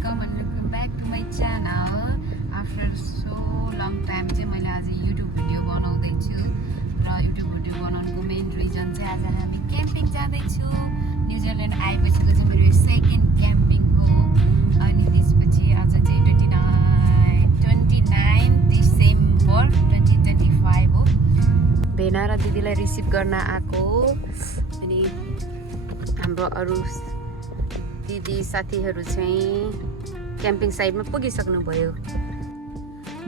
Welcome and welcome back to my channel. After so long time चाहिँ मैले आज YouTube video बनाउँदैछु र युट्युब भिडियो बनाउनुको मेन रिजन चाहिँ आज हामी क्याम्पिङ जाँदैछु। न्युजिल्यान्ड आएपछिको चाहिँ मेरो सेकेन्ड क्याम्पिङ हो। अनि त्यसपछि आज चाहिँ 29 डिसेम्बर 2025 हो। भेना र दिदीलाई रिसिभ गर्न आएको। अनि हाम्रो अरू दिदी साथीहरू चाहिँ क्याम्पिङ साइडमा पुगिसक्नुभयो।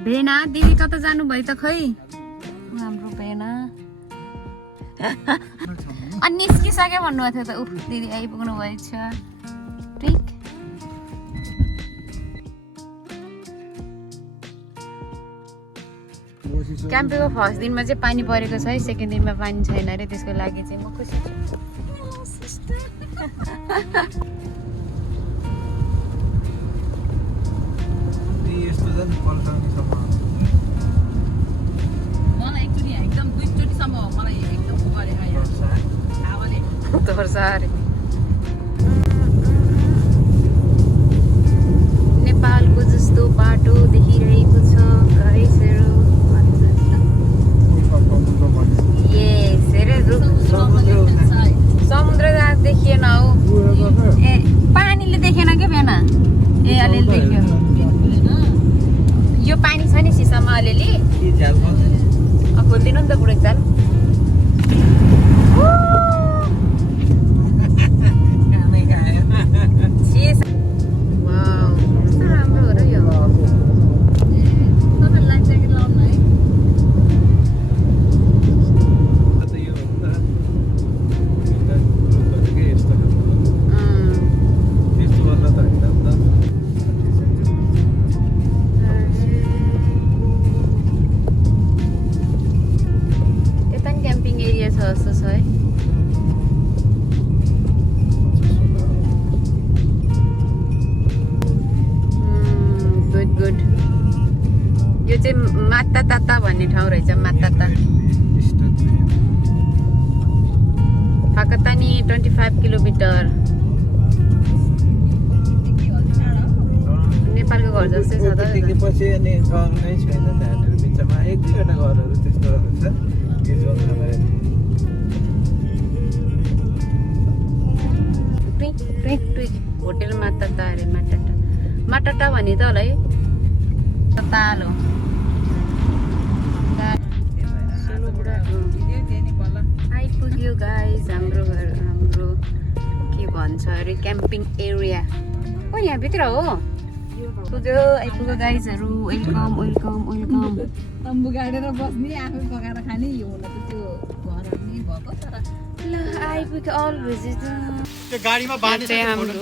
भेना दिदी कता जानुभयो त खै? हाम्रो भेना अनि निस्किसक्यो भन्नुभएको थियो त। उफ, दिदी आइपुग्नु भएछ। ठिक क्याम्पिङको फर्स्ट दिनमा चाहिँ पानी परेको छ है, सेकेन्ड दिनमा पानी छैन अरे। त्यसको लागि चाहिँ म खुसी छु। मलाई एकचोटि एकदम दुईचोटिसम्म मलाई एकदम उमाले हावाले तोर्सारे नेपालको जस्तो बाटो देखिरहेको छ गाइसहरु। समुद्र देखिएन हौ। ए पानीले देखेन के भेना? ए अलिअलि देख्यो। यो पानी छ नि सिसामा अलिअलि। खोलिदिनु नि त बुढो एकताल। यो चाहिँ मात्ताता भन्ने ठाउँ रहेछ। मात्ताता फाकतानी 25 किलोमिटर। नेपालको घर जस्तै छ त। पछि अनि घर नै छैन त्यहाँनिर बिचमा एक दुईवटा घरहरू त्यस्तोहरू छ। होटेल मात्ताता अरे। माटाटा माटाटा भने त होला है। तालो आइपुग्यो गाइस हाम्रो घर। हाम्रो के भन्छ अरे क्याम्पिङ एरिया हो, यहाँभित्र हो। पुग्यो आइपुग्यो गाइसहरू। Welcome welcome welcome. तम्बु गाडेर बस्ने, आफै पकाएर खाने, यो होला त त्यो घरहरू नि भएको तर ल आइपुग्यो अल भिजिट। त्यो गाडीमा बाँधेर चाहिँ हाम्रो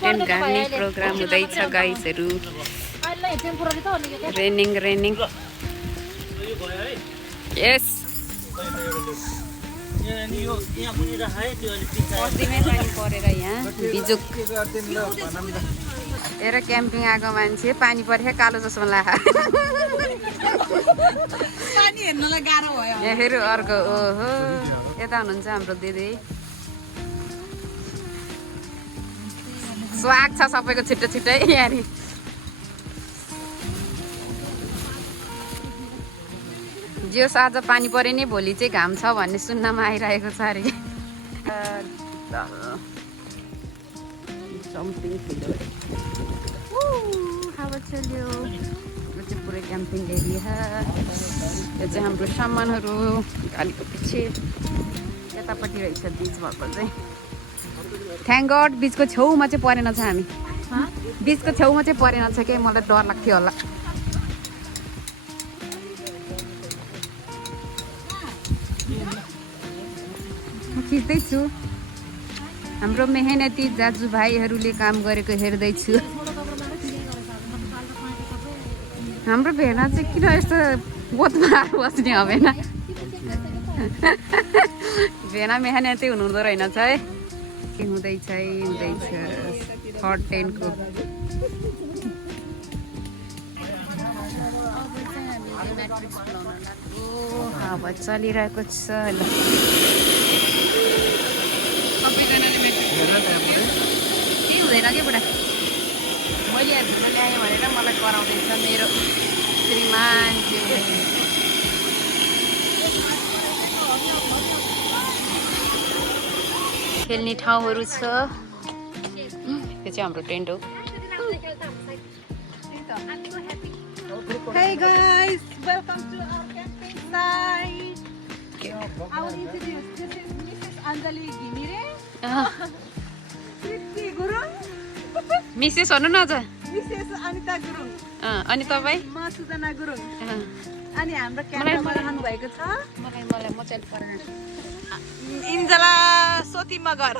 टेन्ट गाड्ने प्रोग्राम हुँदैछ गाइसहरू। रेनिङ रेनिङ यस पर्दिमै पानी परेर यहाँ बिजुक। हेर क्याम्पिङ आएको मान्छे पानी परेको कालो चस्मा लाखा। पानी हेर्नलाई गाह्रो भयो। यहाँ फेरि अर्को ओहो यता हुनुहुन्छ हाम्रो दिदी। स्वाग छ सबैको छिट्टो छिट्टै यहाँनिर। जियोस् आज पानी परे नि भोलि चाहिँ घाम छ भन्ने सुन्नमा आइरहेको छ अरे। हावा चल्यो। यो चाहिँ पुरै क्याम्पिङ एरिया। यो चाहिँ हाम्रो सामानहरू गाडीको पछि यतापट्टि रहेछ बिच भएको चाहिँ। थ्याङ्क गड बिचको छेउमा चाहिँ परेन छ। हामी बिचको छेउमा चाहिँ परेन छ कि मलाई डर लाग्थ्यो होला। खिच्दैछु हाम्रो मेहनती दाजुभाइहरूले काम गरेको हेर्दैछु। हाम्रो भेना चाहिँ किन यस्तो बोतमा बस्ने हो? भेना भेना मेहनती हुनुहुँदो रहेनछ है। के हुँदैछ है? हुँदैछ थर्ड टेनको। हावा चलिरहेको छ। ल सबैजनाले हुँदैन के बुढा। मैले यहाँ घुम्न ल्याएँ भनेर मलाई कराउँदैछ मेरो श्रीमानज्यूले। खेल्ने ठाउँहरू छ। त्यो चाहिँ हाम्रो टेन्ट हो। Hey guys, welcome to our camping site. I will introduce. This is Mrs. Anjali Gimire. Tripti Gurung. Mrs भन्नु न अझ। Mrs. Anita Gurung. अनि तपाईँ? म सुजना गुरुङ। अनि हाम्रो क्याम्पमा रहनु भएको छ मलाई म चाहिँ परेन। इन्जला सोती मगर।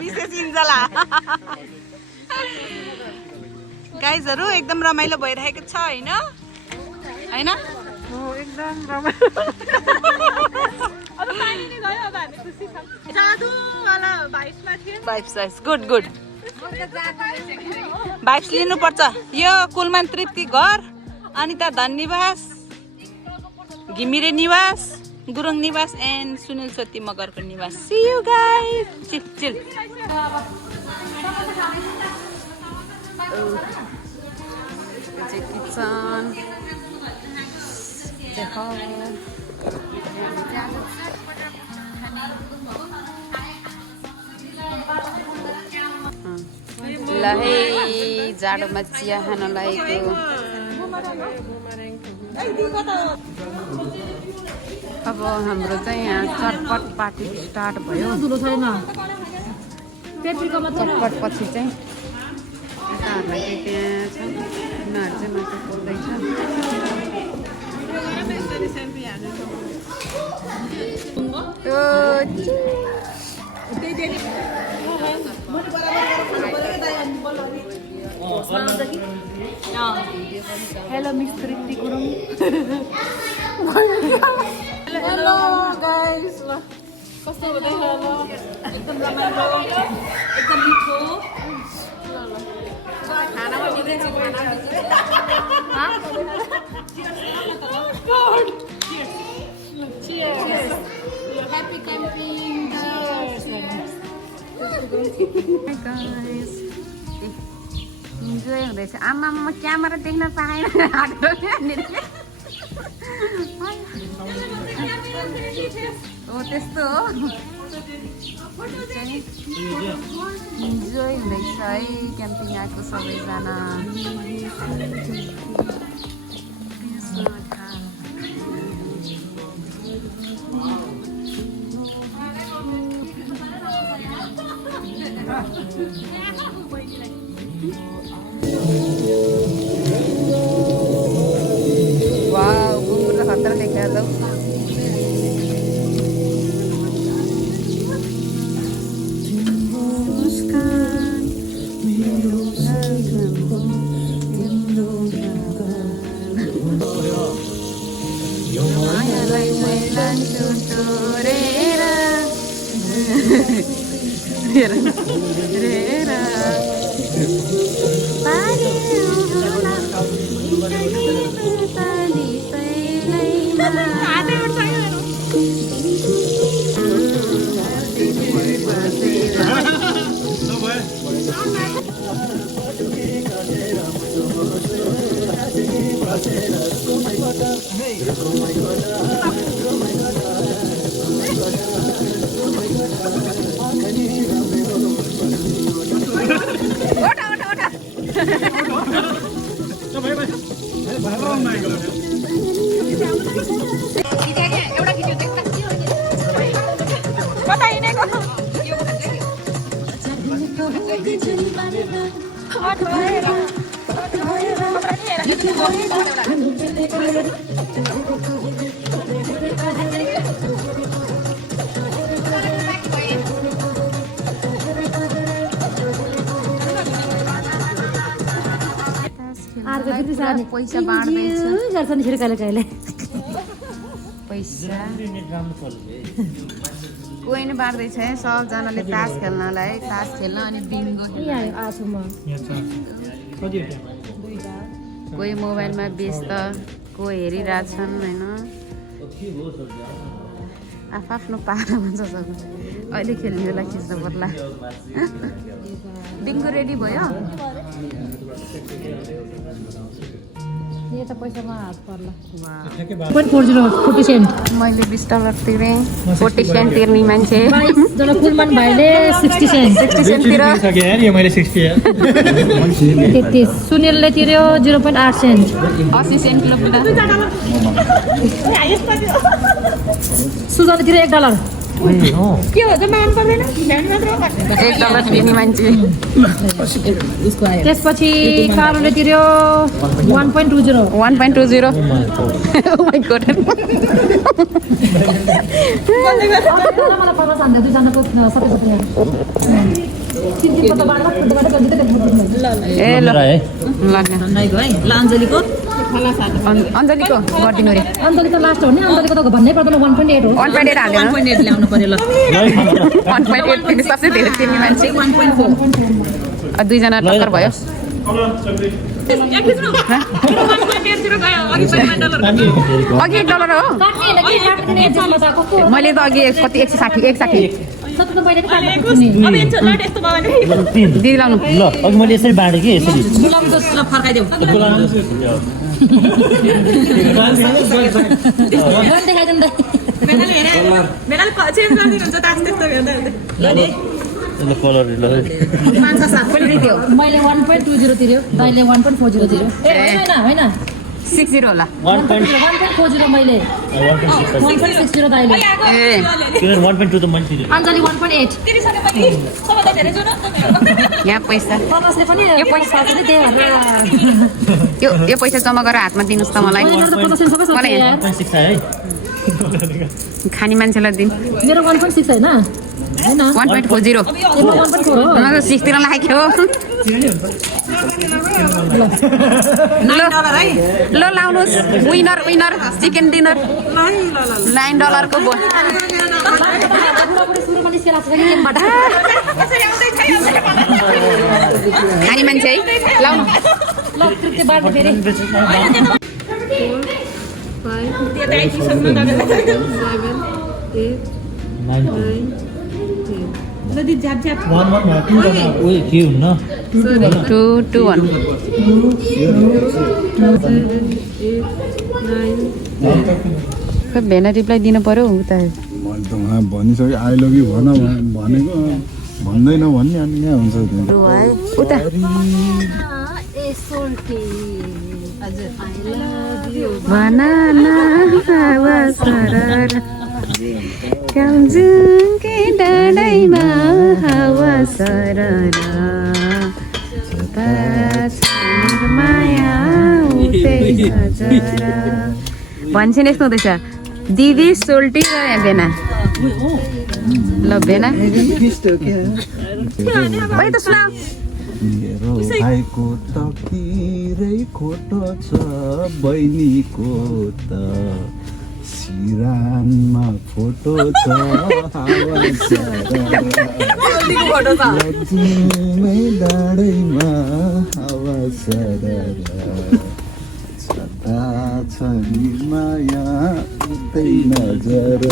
मिसेस इन्जला। गाइजहरू एकदम रमाइलो भइरहेको छ हैन? हैन? हो एकदम रमाइलो। अब पानी नै गयो अब हामी खुसी छौँ। जादु वाला भाइब्समा थियो। Vibes good good. भाइब्स लिनुपर्छ। यो कुलमान तृप्ति घर, अनिता धन निवास, घिमिरे निवास, गुरुङ निवास एन्ड सुनिल सोती मगरको निवास। See you guys. Chill chill. Kitchen ल है जाडोमा चिया खान लागेको। अब हाम्रो चाहिँ यहाँ चटपट पार्टी स्टार्ट भयो। चटपट पछि चाहिँ यताहरूलाई के त्यहाँ छ उनीहरू चाहिँ मात्र बोल्दैछ। Hello miss Tripti Gurung. Hello guys. कस्तो हुँदैछ ल? एकदम रमाइलो, एकदम मिठो। खानामा बिग्रेछ खाना Happy camping. इन्जोय हुँदैछ। आमा म क्यामेरा देख्न पाएन। हो त्यस्तो हो। इन्जोय हुँदैछ है क्याम्पिङ आएको सबैजना। वाउ गुमुर त खतरा देखाएर जाऊ। पैसा बाँड्दैछ गर्छ नि फेरि कहिले कहिले पैसा कोही नै बाँड्दैछ है। सबजनाले तास खेल्नलाई तास खेल्न अनि बिङ्गो कोही मोबाइलमा व्यस्त कोही हेरिरहेछन् होइन। आफ्नो पारामा छ सब अहिले खेल्नेलाई खिच्नु पर्ला डिङ्गु रेडी भयो मैले $20 तिरेँ 40 सेन्ट तिर्ने मान्छे कुलमान भाइले 60 सेन्ट 60 सेन्ट तिर 33 सुनिलले तिर्यो 0.8 सेन्ट 80 सेन्ट किलो पुरा सुजनले तिर्यो $1 के हो त मान पर्दैन $1 तिर्ने मान्छे त्यसपछि कालोले तिर्यो 1.20 1.20 Oh my god मलाई पर्न जान्दै दुईजनाको सबै सबै ए ल ल अञ्जलीको अञ्जलीको गरिदिनु रे अञ्जली त लास्ट हो नि अञ्जलीको त भन्नै पर्दैन 1.8 हो 1.8 हाल्दैन 1.8 ल्याउनु पर्यो ल 1.8 तिर्ने सबसे धेरै तिर्ने मान्छे 1.4 दुईजना टक्कर भयो अघि $1 हो मैले त अघि कति 160 दिदी लाउनु ल अघि मैले यसरी बाँडेँ कि यसरी फर्काइदेऊ ल कलर ल मैले 1.20 तिर्यो दाइले 1.40 तिर्यो ए होइन 60 होला 1.40 मैले 1.60 दाइले ए 1.2 त मैले तिरेँ अञ्जली 1.8 यहाँ पैसा प्रकाशले पनि यो पैसा पनि त्यही यो पैसा जम्मा गरेर हातमा दिनुहोस् त मलाई मलाई 1.6 है खाने मान्छेलाई दिन मेरो 1.6 होइन 1.40 1.4 हो 6 तिर लाग्यो ल लाउनुहोस् विनर चिकन डिनर $9 को बोल खाने मान्छे है लाउनु उयो के हुन्न 2 2 1 खै भेना रिप्लाई दिनु पर्यो उता मैले त उहाँ भनिसकेँ आई लभ यु भन भनेको भन्दैन भन्ने अनि यहाँ हुन्छ उता कामजुङकै डाँडैमा हावा सरर माया भन्छन् यस्तो हुँदैछ दिदी सोल्टी र भेना ल भेना त सुना मेरो भाइको तकिरै खोटो छ बहिनीको त सिरानमा फोटो छ लक्ष्मी डाँडैमा हावा सरर सदा छ नि माया उतै नजर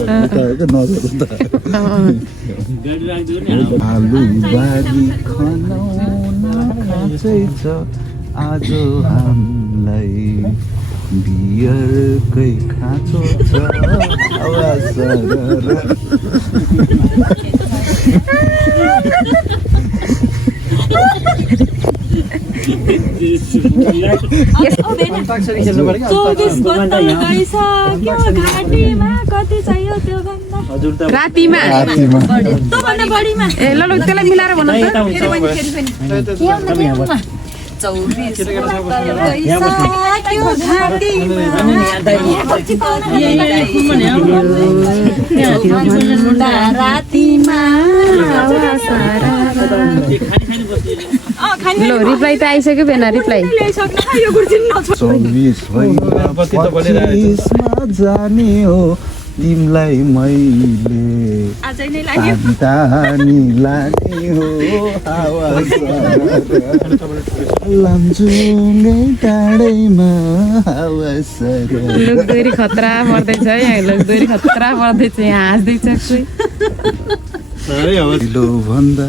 आलु बारी खनाउन खाँचै छ आज हामीलाई बियरकै खाँचो छ हावा सरर रातिमा ए ल त्यसलाई मिलाएर भन्नु ल रिप्लाई त आइसक्यो भेन रिप्लाई 24 होइन 25 मा जाने हो तिमीलाई मैले आजै नै लाग्यो तानी लाने हो हावा लम्चुङै टाढैमा हावा लोकदोरी खतरा पर्दैछ है यहाँ लोकदोरी खतरा पर्दैछ यहाँ हाँस्दैछ ढिलो भन्दा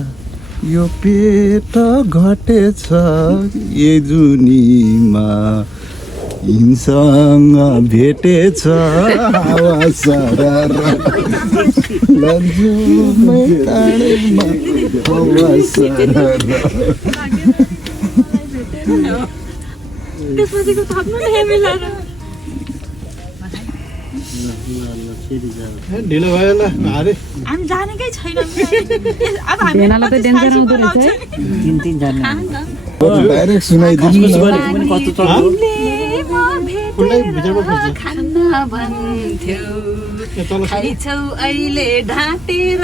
यो पेट घटेछ ए जुनीमा हिमसँग भेटेछ हावा सरर लम्चुङै टाढैमा हावा सरर त्यसपछिको थप्नु नै मिलाएर ढिलो भयो ल हारे हामी जानेकै छैन अब भेनालाई त डेन्जर आउँदो रहेछ है डाइरेक्ट सुनाइदिनु न खाइछौ अहिले ढाँटेर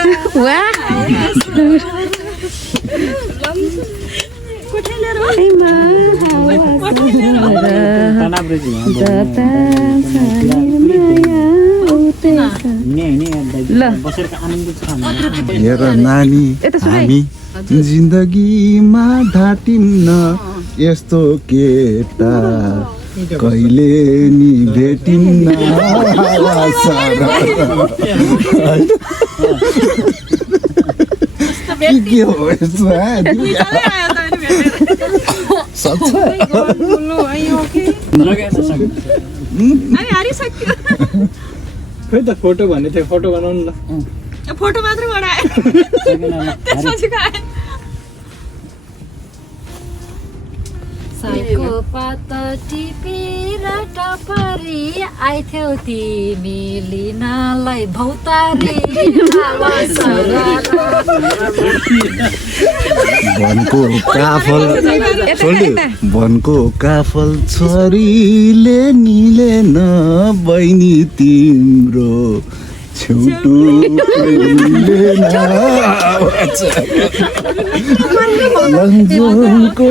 हेर नानी हामी जिन्दगीमा ढाटिन्न यस्तो केटा कहिले नि भेटिन्न हावा सरर के हो यस्तो सक्छ खै त फोटो भन्ने थियो फोटो बनाउनु न फोटो मात्रै बनायो त्यसपछि खाए सालको पात टिपेर टपरी आइथ्यौ तिमी लिनलाई भौतारी वनको काफल छोरीले निलेन बहिनी तिम्रो छेउटु लन्जुङको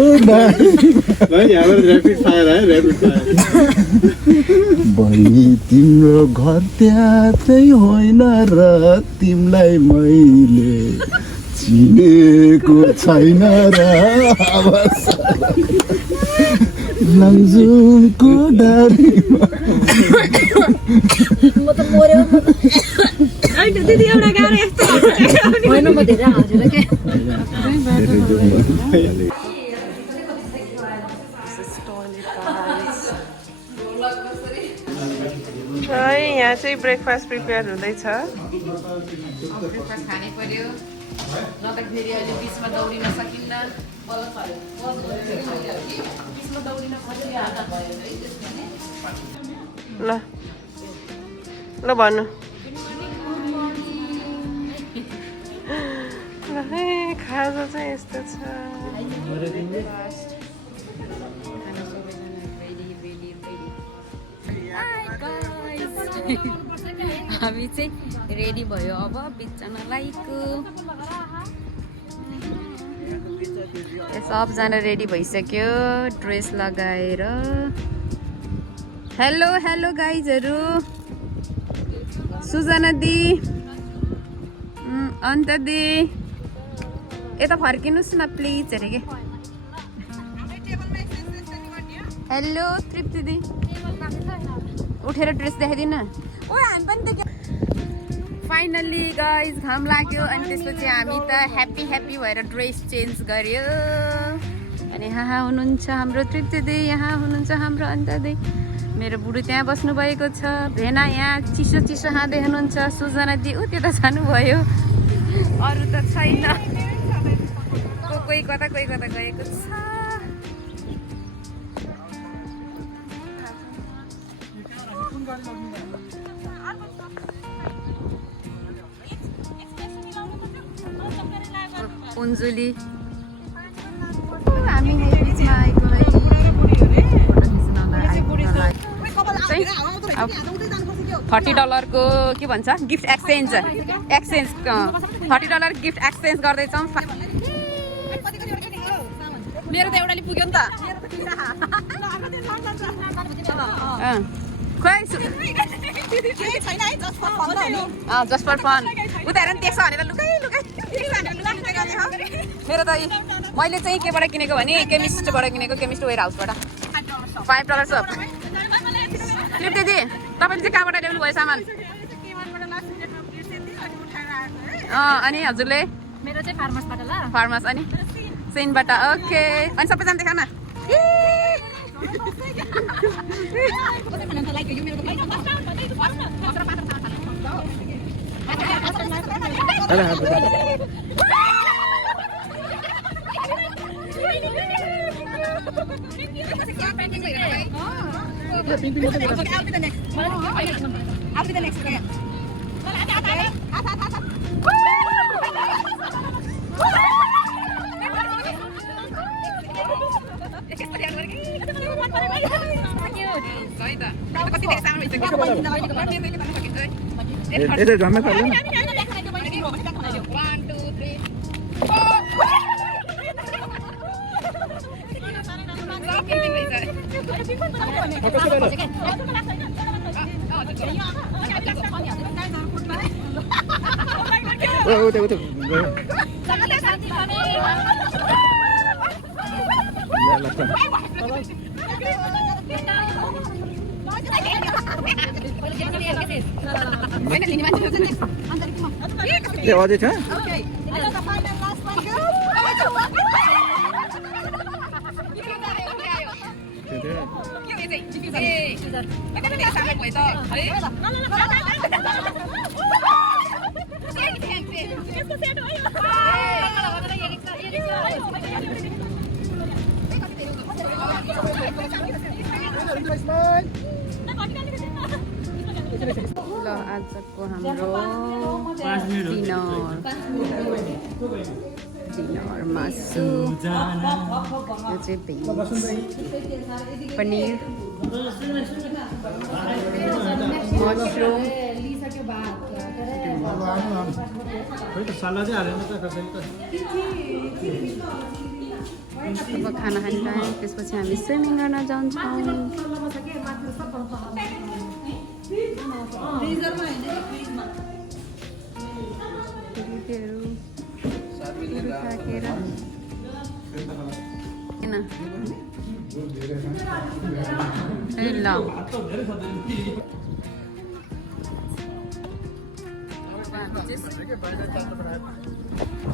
बहिनी तिम्रो घर त्यहाँ होइन र तिमीलाई मैले चिनेको छैन र लन्जुङको डाँडीमा दिदी एउटा गाह्रो यस्तो होइन म धेरै हाँसेर के यहाँ चाहिँ ब्रेकफास्ट प्रिपेयर हुँदैछ ब्रेकफास्ट खानै पर्यो नदाखेरि अहिले बिचमा दौडिन सकिन्न बिचमा दौडिन ल ल भन्नु ल है खाजा चाहिँ यस्तो छ हामी चाहिँ रेडी भयो अब बिचनालाईको सबजना रेडी भइसक्यो ड्रेस लगाएर हेलो हेलो गाइजहरू सुजना दी अन्त दी यता फर्किनुहोस् न प्लिज अरे के हेलो तृप्ति दी उठेर ड्रेस देखाइदिन फाइनल्ली गाइज घाम लाग्यो अनि त्यसपछि हामी त ह्याप्पी ह्याप्पी भएर ड्रेस चेन्ज गर्यो अनि यहाँ हुनुहुन्छ हाम्रो तृप्ति दी यहाँ हुनुहुन्छ हाम्रो अन्त दी मेरो बुढी त्यहाँ बस्नु भएको छ भेना यहाँ चिसो चिसो हाँदै हुनुहुन्छ सुजना दी ऊ त्यता जानुभयो अरू त छैन कोही कता गएको छ उन्जुली हामी बिचमा आएको है $30 को के भन्छ गिफ्ट एक्सचेन्ज $30 गिफ्ट एक्सचेन्ज गर्दैछौँ मेरो त एउटाले पुग्यो नि त खोइ जस्ट फर फन उता हेर नि देख्छ भनेर लुकाइ मेरो त मैले चाहिँ केबाट किनेको भने केमिस्टबाट किनेको केमिस्ट वेयर हाउसबाट $5 सब लिप दिदी तपाईँले चाहिँ कहाँबाट ल्याउनु भयो सामान अनि हजुरले मेरो चाहिँ फार्मसबाट ल फार्मस अनि सेनबाट ओके अनि सबैजना देखाउन यता झम्मै पर्दैन ए अझै छ ल आजको हाम्रो डिनर मासु यो चाहिँ पनिर मसरुम अब खाना खाने टाइम त्यसपछि हामी स्विमिङ गर्न जान्छौँ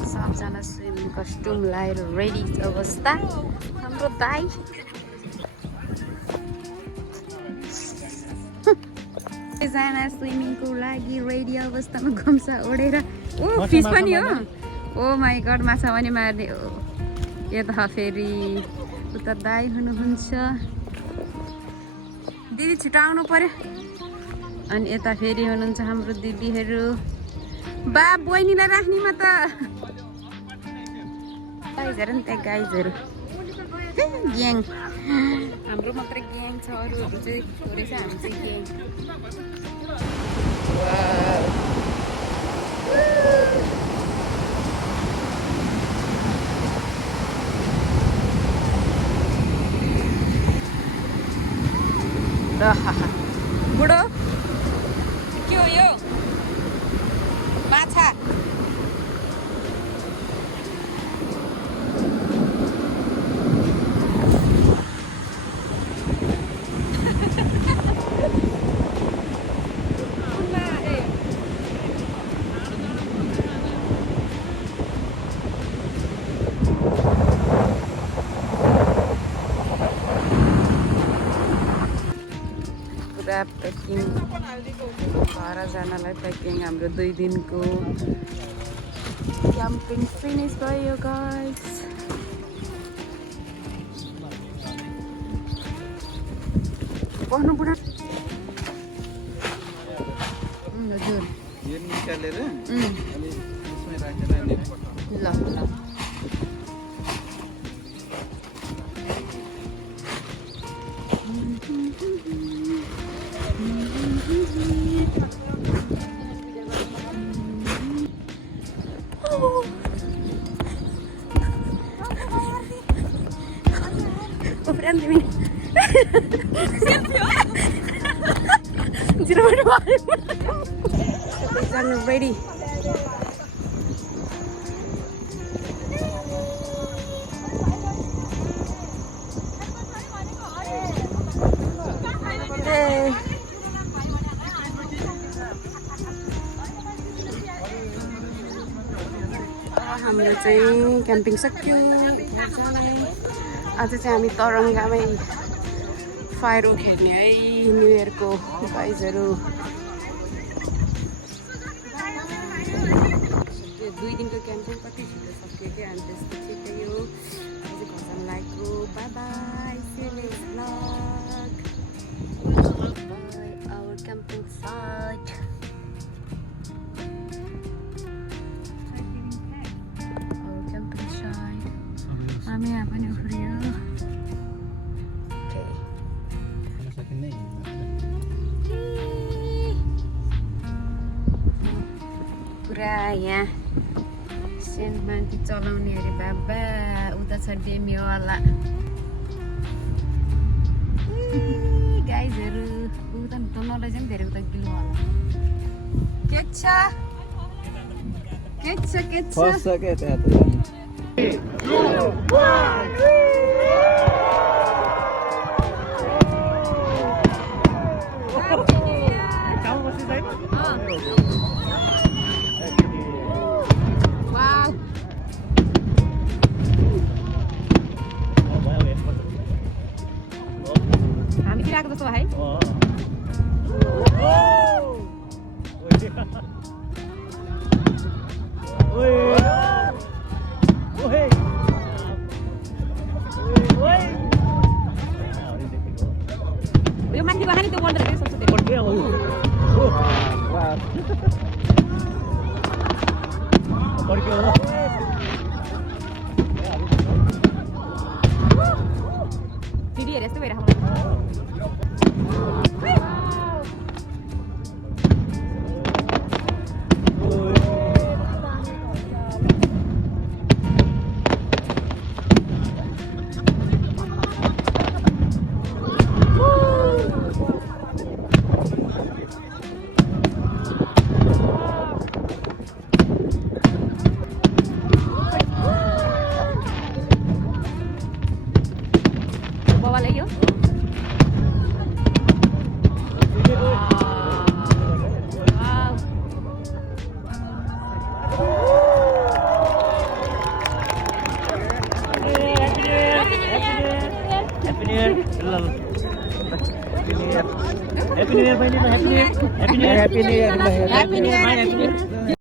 सबजना स्विमिङ कस्ट्युम लगाएर रेडी अवस्था हाम्रो दाइ जना स्विमिङको लागि रेडी अवस्थामा गम्सा ओढेर ओ फिस पनि हो ओ माई गड माछा पनि मार्ने हो यता फेरि उता दाइ हुनुहुन्छ दिदी छिटो आउनु पर्यो अनि यता फेरि हुनुहुन्छ हाम्रो दिदीहरू बा बहिनीलाई राख्नेमा त गाइजहरू नि त्यहाँ गाइजहरू ग्याङ हाम्रो मात्रै ग्याङ छ अरूहरू चाहिँ थोरै छ हामी चाहिँ ग्याङ बुढो के हो यो माछा पुरा प्याकिङ 12 जनालाई प्याकिङ हाम्रो 2 दिनको क्याम्पिङ फिनिस भयो गाइस बस्नु बुढा हजुर यो निकालेर अनि यसमै राखेर ल ल ready चाहिँ क्याम्पिङ सक्यो। आज चाहिँ हामी तरङ्गामै फायर उखेर्ने है न्यु इयरको गाइजहरू। 2 दिनको क्याम्पिङ कति छिटो सक्यो क्या, अनि त्यसपछि त्यही हो आज घरमा लागेको। Bye bye, see you next vlog. By our camping site. Our camping site. हामी यहाँ पनि उफ्रियो। पुरा यहाँ सेन्ट माथि चलाउने अरे बाबा। उता छ डेमियोवाला गाइजहरू। उता नलैजाउँ धेरै उता गिलो होला। के छ फर्स्ट छ क्या त्यहाँ त वाउ। हामीतिर आएको जस्तो है। यो माथि बहाने त्यो वन्डर के सक्छ त्यो सिडीहरु यस्तो भइराख्नु। Happy New Year, Happy New Year, Happy New Year, Happy New Year, Happy New Year.